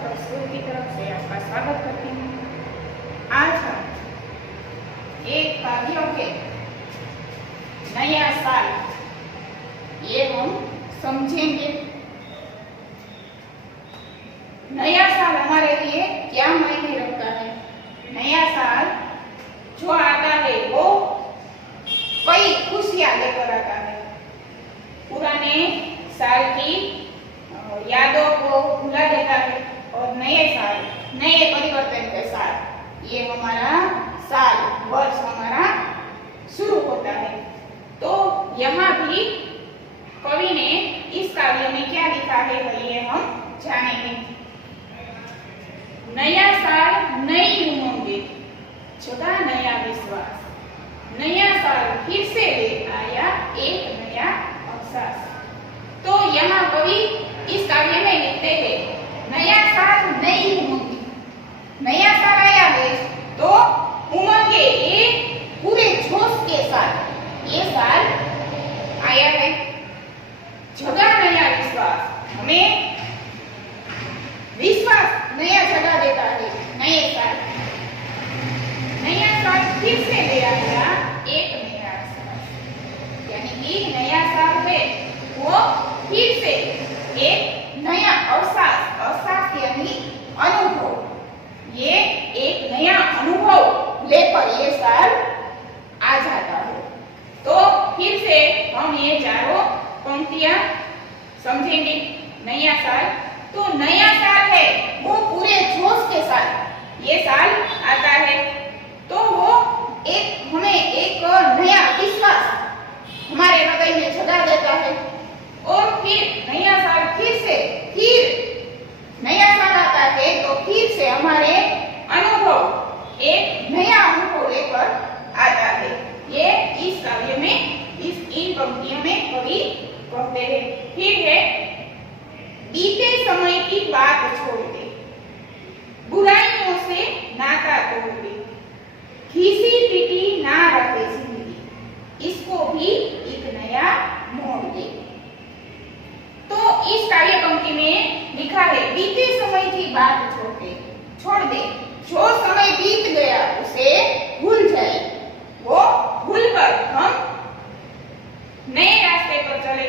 Public school की तरफ से आपका स्वागत करती हूँ। आज हम एक काव्यों के नया साल ये हम समझेंगे। नया साल हमारे लिए क्या मायने रखता है? नया साल जो आता है वो कई खुशियां लेकर आता है। पुराने साल की यादों को भुला देता है और नए साल, नए परिवर्तन के साथ ये हमारा साल वर्ष हमारा शुरू होता है। तो यहाँ भी कवि ने इस काव्य में क्या लिखा है ये हम जानेंगे। नया साल नई उमंगे, जगा नया विश्वास, नया साल फिर से ले आया एक नया अहसास। तो यहाँ कवि इस काव्य में लिखते हैं नया साल नई उमंगे। नया साल आया है तो उमंगे ये पूरे जोश के साथ ये साल आया है। जगा नया विश्वास, हमें विश्वास नया जगा देता है। नए साल, नया साल फिर से ले आया एक नया अहसास, यानी कि नया साल है वो फिर से एक नया अहसास, अहसास यानी अनुभव, ये एक नया अनुभव लेकर ये साल आ जाता है। तो फिर से हम ये चारों पंक्तियां समझेंगे। नया साल, तो नया साल है वो पूरे जोश के साथ ये साल आता है। तो वो एक हमें एक नया विश्वास हमारे हृदय में जगा देता है। और फिर नया साल फिर नया साल आता है तो फिर से हमारे अनुभव एक नया अनुभव लेकर आता है। ये इस काव्य में इन पंक्तियों में कवि कहते हैं। फिर है बीते समय की बात छोड़ दे, बुराइयों से नाता तोड़ दे, घिसी पिटी ना रहे जिंदगी, इसको भी एक नया मोड़ दे। तो इस काव्य पंक्ति में लिखा है बीते समय की बात छोड़ दे, जो समय बीत गया उसे भूल जाए, वो भूलकर हम नए रास्ते पर चले।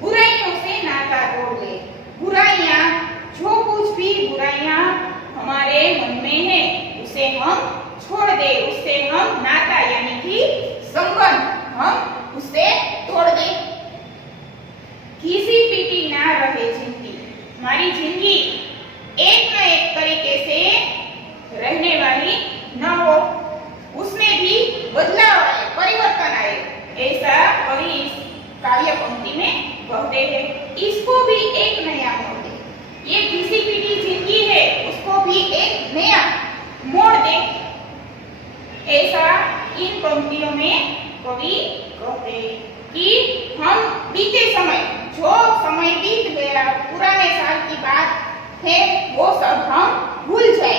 बुराइयों से नाता तोड़ दे, बुराइयां जो कुछ भी बुराइयां हमारे मन में है उसे हम छोड़ दे, उससे हम नाता यानी कि संबंध हम उससे तोड़ दे। किसी पीटी ना रहे जिंदगी, हमारी जिंदगी एक न एक तरीके से रहने वाली न हो, उसमें भी बदलाव आए, परिवर्तन आए, ऐसा कवि इस काव्य पंक्ति में कहते हैं। इसको भी एक नया मोड़ दे, ये किसी पीटी जिंदगी है उसको भी एक नया मोड़ दे, ऐसा इन पंक्तियों में कवि कहते हैं कि हम बीते समय, जो समय बीत गया, पुराने साल की बात है वो सब हम भूल जाए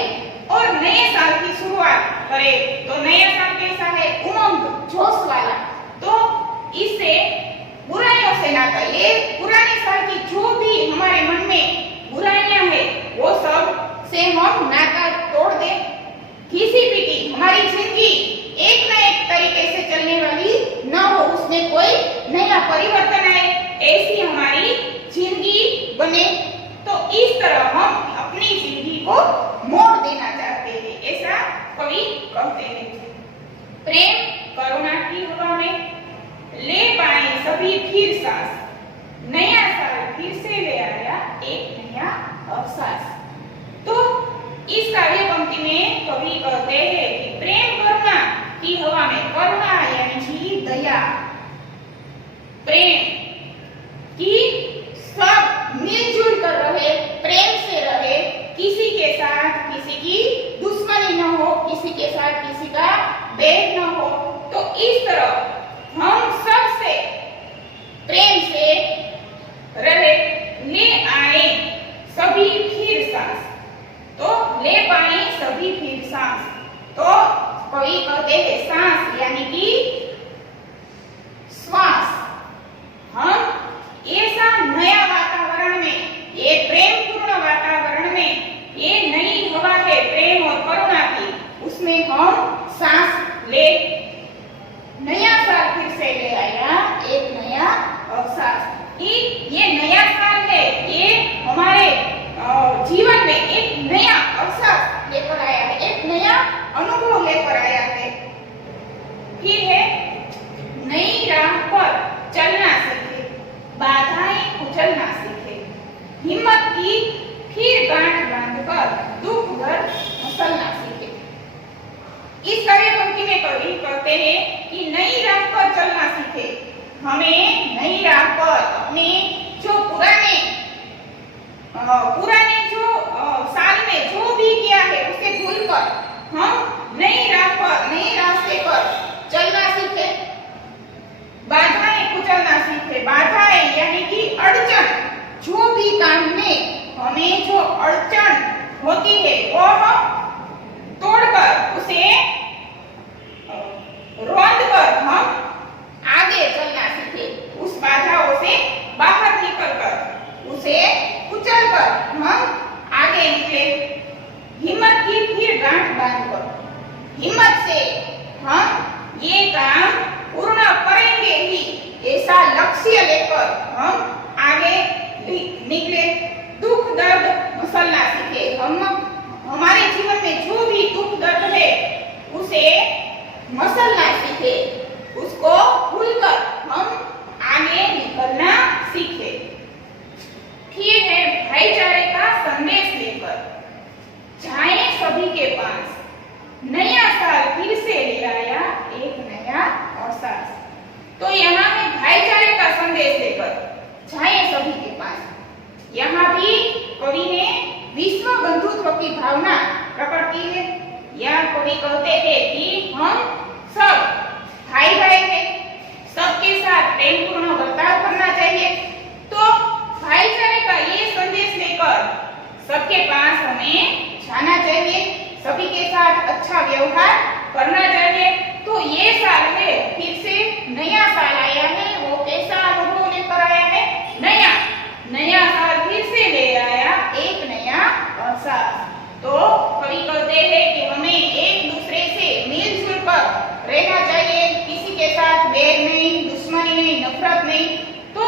और नए साल की शुरुआत करें। तो नया साल कैसा है? उमंग, जोश वाला। तो इससे बुराइयों से नाता, ये पुराने साल की जो भी हमारे मन में बुराइयां है वो सब से हम नाता तोड़ दे। घिसी पिटी, हमारी जिंदगी एक न एक तरीके से चलने वाली न हो, उसमें कोई नया परिवर्तन आए, ऐसी हमारी जिंदगी बने। तो इस तरह हम अपनी जिंदगी को मोड़ देना चाहते हैं, ऐसा कवि कहते हैं। प्रेम करुणा की हवा में ले पाए सभी फिर सांस, नया साल फिर से ले आया एक नया अहसास। तो इस काव्य पंक्ति में कवि कहते हैं कि प्रेम करुणा की हवा में, करुणा यानी कि दया, प्रेम कि सब मिलजुल कर रहे, प्रेम से रहे, किसी के साथ किसी की दुश्मनी न हो, किसी के साथ किसी का बैर न हो। तो इस तरह हम सब से प्रेम से रहे, ले आए सभी फिर सांस, तो ले पाए सभी फिर सांस। तो कवि कहते हैं सांस यानी कि श्वास, हम ऐसा नया वातावरण में, ये प्रेम पूर्ण वातावरण कहते हैं कि नई राह पर चलना सीखे। हमें नई राह पर अपने जो पुराने जो साल में जो भी किया है उसे भूलकर हम नई राह पर, नए रास्ते पर चलना सीखे। बाधाएं कुचलना सीखे। बाधाएं यानी कि अड़चन, जो भी काम में हमें जो अड़चन होती है वो हम तोड़कर, उसे रोंदकर हम आगे चलना सीखे। उस बाधाओं से बाहर निकलकर, उसे कुचलकर हम आगे निकले। हिम्मत की फिर गांठ बांधकर, हिम्मत से हम ये काम पूर्ण करेंगे ही, ऐसा लक्ष्य लेकर हम आगे निकले। दुख दर्द मसलना सीखे। हम हमारे जीवन में जो भी दुख दर्द है उसे मसलना सीखे, उसको भूलकर हम आगे निकलना सीखे। फिर है भाईचारे का संदेश लेकर जाए सभी के पास। नया साल फिर से ले आया एक नया अहसास। तो यहाँ है भाईचारे का संदेश लेकर जाए सभी के पास। यहाँ भी कवि ने विश्व बंधुत्व की भावना प्रकट की है। यह कवि कहते हैं कि हम सब भाई भाई हैं, सबके साथ प्रेमपूर्ण बर्ताव करना चाहिए। तो भाईचारे का ये संदेश लेकर सबके पास हमें जाना चाहिए, सभी के साथ अच्छा व्यवहार करना चाहिए। तो ये साल है, फिर से नया साल आया है, वो कैसा अनुभव लेकर आया है? नया साल फिर से ले आया एक नया अहसास। तो कवि कहते हैं कि हमें एक दूसरे से मिलजुल कर रहना चाहिए, किसी के साथ बैर नहीं, दुश्मनी नहीं, नफरत नहीं। तो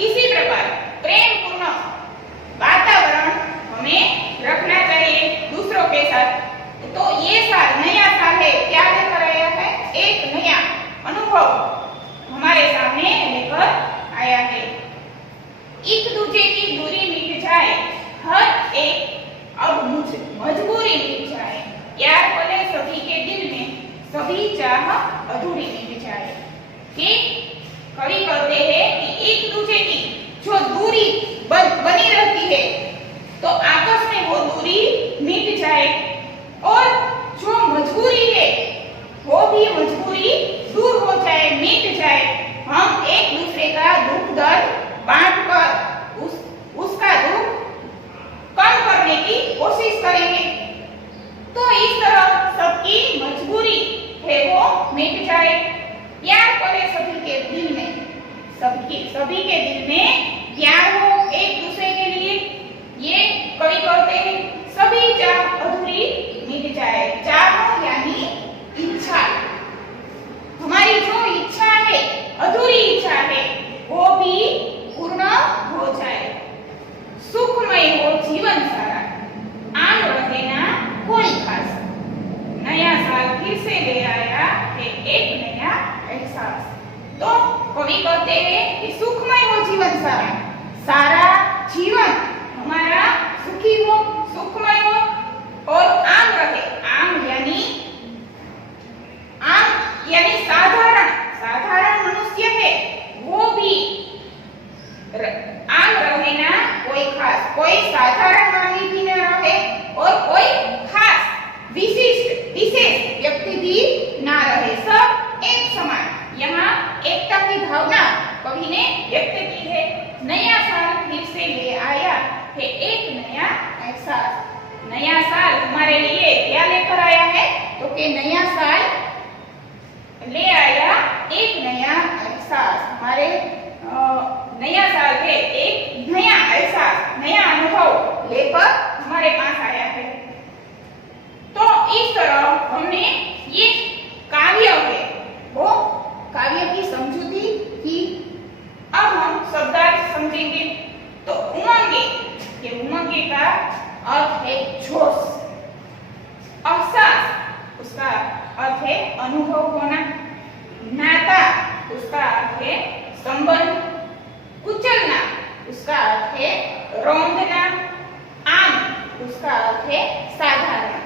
इसी प्रकार प्रेमपूर्ण वातावरण हमें रखना चाहिए दूसरों के साथ। तो ये साल, नया साल है, क्या लेकर आया है? एक नया अनुभव हमारे सामने लेकर आया है। एक दूसरे की दूरी मिट जाए, हर एक अब मजबूरी मिट जाए, प्यार बोले सभी के दिल में, सभी चाह अधूरी मिट जाए। ठीक, कवि कहते हैं कि एक दूसरे की जो दूरी बनी रहती है तो आपस में वो दूरी मिट जाए, और जो मजबूरी है वो भी मजबूरी दूर हो जाए, मिट जाए। हम एक दूसरे का दुख दर्द बांटकर उसका दुख कम करने की कोशिश करेंगे। तो इस तरह सबकी मजबूरी है वो मिट जाए। प्यार पड़े सभी के दिल में, सभी के दिल में प्यार हो एक दूसरे के लिए। ये कवि कहते हैं सभी चाह अधूरी मिट जाए। चाह यानी इच्छा, हमारी जो इच्छा है, अधूरी इच्छा है, वो भी पूर्ण हो जाए। सुखमय हो जीवन सारा, आम रहे ना कोई खास। नया साल फिर से ले आया है एक नया एहसास। तो कवि कहते हैं कि सुखमय हो जीवन सारा, सारा जीवन हमारा सुखी हो, सुखमय हो, और आम रहे। आम यानी साधारण मनुष्य है, वो भी आम रहे ना कोई खास। कोई साधारण मानवी भी न रहे और कोई खास विशेष व्यक्ति भी ना रहे, सब एक समान। यहाँ एकता की भावना कवि ने व्यक्त की है। नया साल फिर से ले आया है एक नया एहसास। नया साल हमारे लिए क्या लेकर आया है? तो कि नया साल ले आया एक नया एहसास। हमारे नया साल है एक नया एहसास, नया अनुभव लेकर हमारे पास आया है। तो इस तरह हमने ये काव्य है वो काव्य की समझूती की। अब हम शब्दार्थ समझेंगे। तो उमंगे, ये उमंगे का अर्थ है जोश। अहसास, उसका अर्थ है अनुभव होना। नाता, उसका अर्थ है संबंध। कुचलना, उसका अर्थ है रौंदना। आम, उसका अर्थ है साधारण।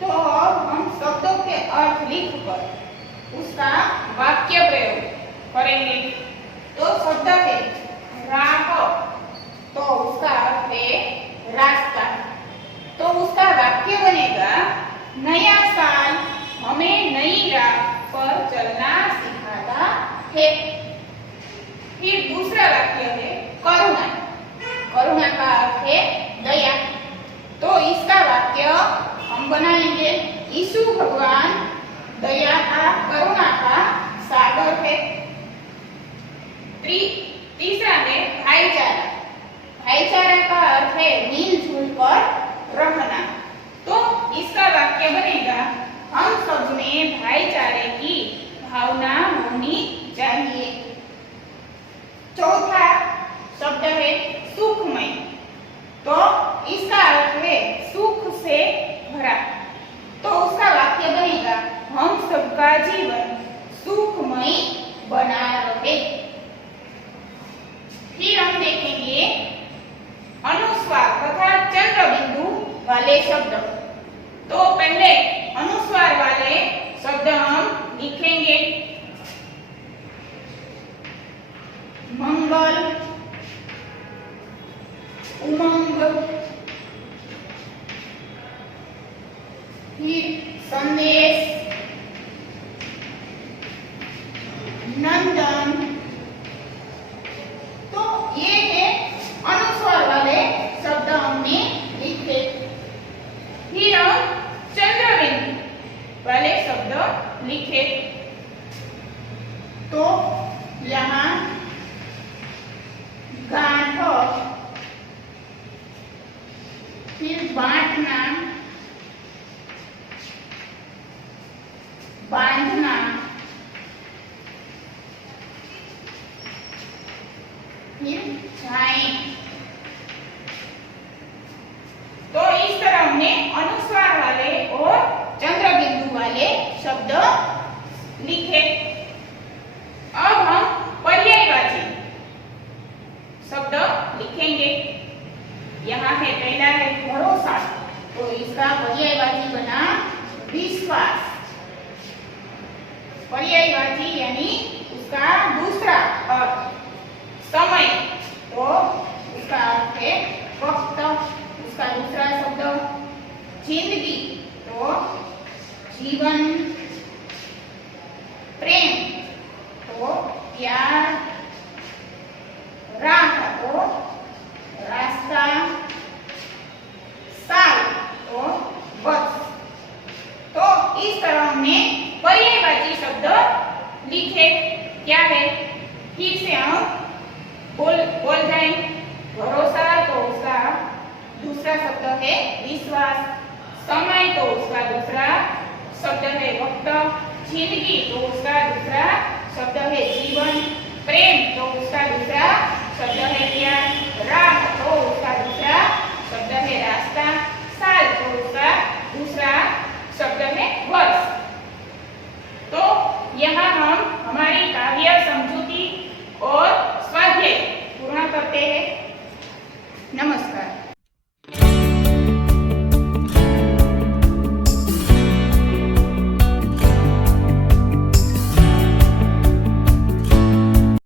तो अब हम शब्दों के अर्थ लिखकर उसका वाक्य प्रयोग करेंगे। तो शब्द है राह, तो उसका अर्थ है रास्ता। तो उसका वाक्य बनेगा नया साल हमें नई राह पर चलना सिखाता है। फिर दूसरा वाक्य है करुणा, करुणा का अर्थ है दया। तो इसका वाक्य हम बनाएंगे यीशु भगवान दया का करुणा का सागर है। तीसरा है भाईचारा, भाईचारा का अर्थ है मिलजुल कर रहना। तो इसका वाक्य बनेगा हम सब में भाईचारे की भावना होनी चाहिए। चौथा शब्द है सुखमय, तो इसका अर्थ है सुख से भरा। तो उसका वाक्य बनेगा हम सबका जीवन सुखमय बना रहे। फिर हम देखेंगे अनुस्वार तथा चंद्र बिंदु वाले शब्द। तो पहले अनुस्वार वाले शब्द हम लिखेंगे मंगल, उमंग, फिर संदेश, नंदन। तो ये है अनुस्वार वाले शब्द हमने लिखे। फिर हम चंद्रबिंदु वाले शब्द लिखे। तो यहाँ गांठ, फिर बांटना, बांधना, फिर छाई। तो इस तरह हमने अनुस्वार वाले और चंद्र बिंदु वाले शब्द लिखे। अब हम पर्यायवाची शब्द लिखेंगे। यहाँ है पहला है भरोसा, तो इसका पर्यायवाची बना विश्वास। पर्यायवाची यानी उसका दूसरा अर्थ समय, तो उसका अर्थ है वक्त। उसका दूसरा शब्द जिंदगी, तो जीवन। प्रेम, तो प्यार। राह, तो रास्ता। साल, तो बस। तो इस तरह हमने पर्यायवाची शब्द लिखे। क्या है फिर से हम बोल जाए। भरोसा, तो उसका दूसरा शब्द है विश्वास। समय, तो उसका दूसरा शब्द है वक्त। जिंदगी, तो उसका दूसरा शब्द है जीवन। प्रेम, तो उसका दूसरा शब्द है प्यार। राह, तो